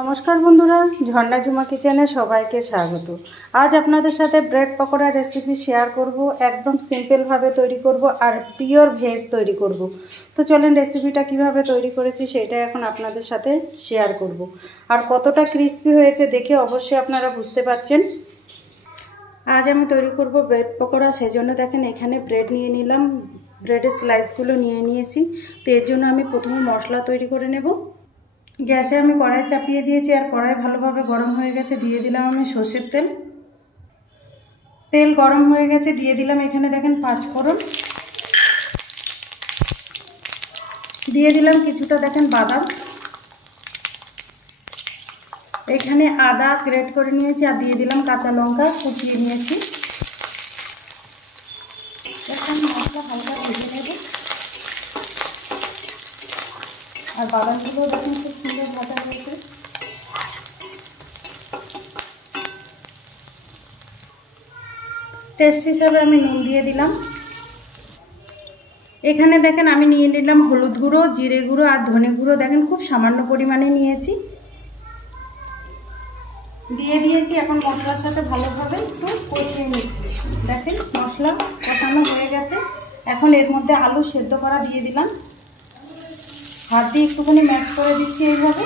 নমস্কার বন্ধুরা, ঝর্ণা ঝুমা কিচেনে সবাইকে স্বাগত। আজ আপনাদের সাথে ব্রেড পকোড়া রেসিপি শেয়ার করব। একদম সিম্পলভাবে তৈরি করব আর পিওর ভেজ তৈরি করব। তো চলেন রেসিপিটা কিভাবে তৈরি করেছি সেটা এখন আপনাদের সাথে শেয়ার করব। আর কতটা ক্রিস্পি হয়েছে দেখে অবশ্যই আপনারা বুঝতে পারছেন। আজ আমি তৈরি করব ব্রেড পকোড়া, সেজন্য দেখেন এখানে ব্রেড নিয়ে নিলাম, ব্রেডের স্লাইসগুলো নিয়ে নিয়েছি। তো এর জন্য আমি প্রথমে মশলা তৈরি করে নেব। গ্যাসে আমি কড়াই চাপিয়ে দিয়েছি আর কড়াই ভালোভাবে গরম হয়ে গেছে। দিয়ে দিলাম আমি সর্ষের তেল। তেল গরম হয়ে গেছে, দিয়ে দিলাম এখানে দেখেন 5 ফোড়ন, দিয়ে দিলাম কিছুটা দেখেন বাদাম, এখানে আদা গ্রেট করে নিয়েছি আর দিয়ে দিলাম কাঁচা লঙ্কা কুচিয়ে নিয়েছি। এখন মশলা হালকা ভেজে নেব আর বাদামগুলো দেখেন খুব সুন্দর ভাজা হয়েছে। টেস্ট হিসাবে আমি নুন দিয়ে দিলাম। এখানে দেখেন আমি নিয়ে নিলাম হলুদ গুঁড়ো, জিরে গুঁড়ো আর ধনে গুঁড়ো, দেখেন খুব সামান্য পরিমাণে নিয়েছি, দিয়ে দিয়েছি। এখন মশলার সাথে ভালোভাবে একটু কষিয়ে নিচ্ছি। দেখেন মশলা কষানো হয়ে গেছে। এখন এর মধ্যে আলু সেদ্ধ করা দিয়ে দিলাম, হাত দিয়ে একটুখানি ম্যাশ করে দিচ্ছি এইভাবে।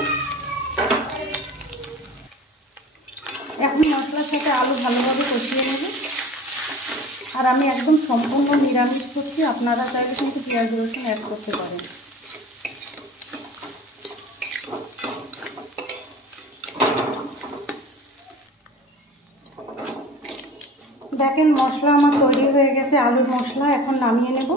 এখন মশলার সাথে আলু ভালোভাবে কষিয়ে নেব। আর আমি একদম সম্পূর্ণ নিরামিষ করছি, আপনারা চাইলে কিন্তু পেঁয়াজ রসুন অ্যাড করতে পারেন। দেখেন মশলা আমার তৈরি হয়ে গেছে, আলুর মশলা। এখন নামিয়ে নেব।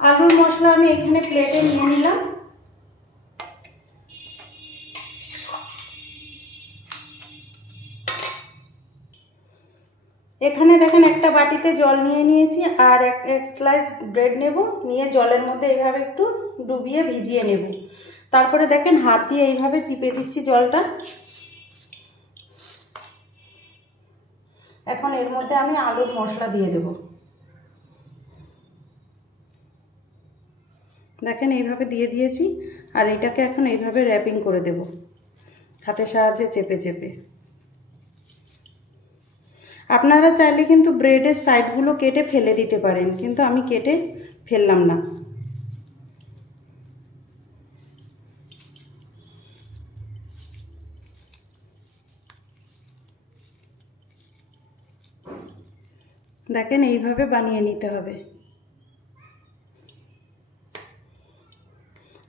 আলুর মশলা আমি এখানে প্লেটে নিয়ে নিলাম। এখানে দেখেন একটা বাটিতে জল নিয়ে নিয়েছি আর এক স্লাইস ব্রেড নেব, নিয়ে জলের মধ্যে এইভাবে একটু ডুবিয়ে ভিজিয়ে নেব। তারপরে দেখেন হাত দিয়ে এইভাবে চিপে দিচ্ছি জলটা। এখন এর মধ্যে আমি আলুর মশলা দিয়ে দেব। দেখেন এইভাবে দিয়ে দিয়েছি আর এটাকে এখন এইভাবে র্যাপিং করে দেব হাতের সাহায্যে চেপে চেপে। আপনারা চাইলে কিন্তু ব্রেডের সাইডগুলো কেটে ফেলে দিতে পারেন, কিন্তু আমি কেটে ফেললাম না। দেখেন এইভাবে বানিয়ে নিতে হবে।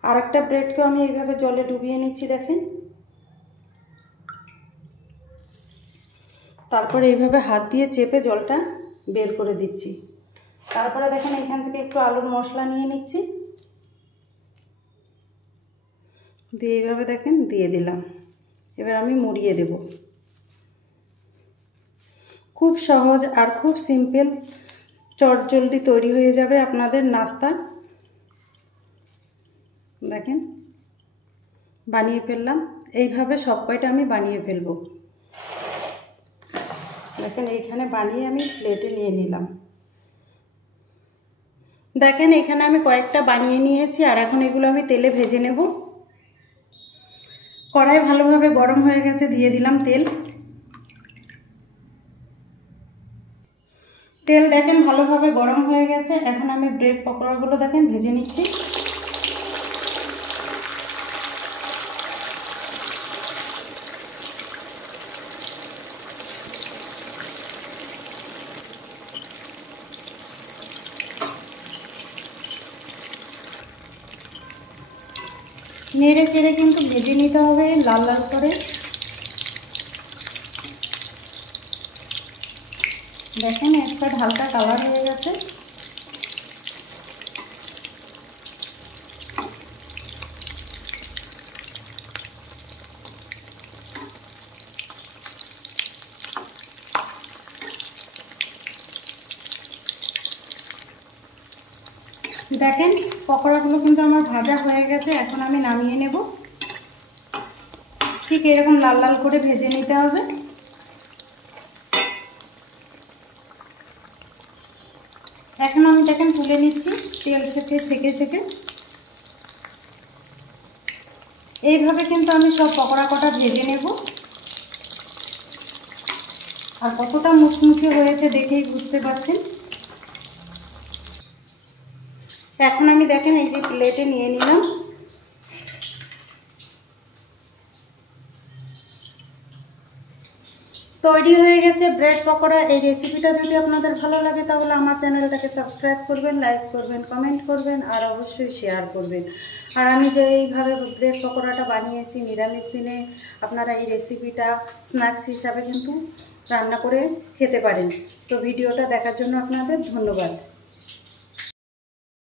আর একটা ব্রেডকেও আমি এইভাবে জলে ডুবিয়ে নিচ্ছি দেখেন। তারপরে এইভাবে হাত দিয়ে চেপে জলটা বের করে দিচ্ছি। তারপরে দেখেন এখান থেকে একটু আলুর মশলা নিয়ে নিচ্ছি, দিয়ে এইভাবে দেখেন দিয়ে দিলাম। এবার আমি মুড়িয়ে দেব। খুব সহজ আর খুব সিম্পল, চটজলদি তৈরি হয়ে যাবে আপনাদের নাস্তা। দেখেন বানিয়ে ফেললাম। এইভাবে সব কয়টা আমি বানিয়ে ফেলবো। দেখেন এইখানে বানিয়ে আমি প্লেটে নিয়ে নিলাম। দেখেন এখানে আমি কয়েকটা বানিয়ে নিয়েছি আর এখন এগুলো আমি তেলে ভেজে নেব। কড়াই ভালোভাবে গরম হয়ে গেছে, দিয়ে দিলাম তেল। তেল দেখেন ভালোভাবে গরম হয়ে গেছে। এখন আমি ব্রেড পকোড়াগুলো দেখেন ভেজে নিচ্ছি। নেড়ে চেড়ে কিন্তু ভেজে নিতে হবে লাল লাল করে। দেখেন একটা হালকা কালার হয়ে গেছে। দেখেন পকোড়াগুলো কিন্তু আমার ভাজা হয়ে গেছে। এখন আমি নামিয়ে নেব। ঠিক এরকম লাল লাল করে ভেজে নিতে হবে। এখন আমি দেখেন তুলে নিচ্ছি। তেল থেকে সেকে এইভাবে কিন্তু আমি সব পকোড়া কটা ভেজে নেব। আর কতটা মুচমুচে হয়েছে দেখেই বুঝতে পারছেন। এখন আমি দেখেন এই যে প্লেটে নিয়ে নিলাম। তৈরি হয়ে গেছে ব্রেড পকোড়া। এই রেসিপিটা যদি আপনাদের ভালো লাগে তাহলে আমার চ্যানেলটাকে সাবস্ক্রাইব করবেন, লাইক করবেন, কমেন্ট করবেন আর অবশ্যই শেয়ার করবেন। আর আমি যে এইভাবে ব্রেড পকোড়াটা বানিয়েছি নিরামিষ দিনে, আপনারা এই রেসিপিটা স্ন্যাক্স হিসাবে কিন্তু রান্না করে খেতে পারেন। তো ভিডিওটা দেখার জন্য আপনাদের ধন্যবাদ।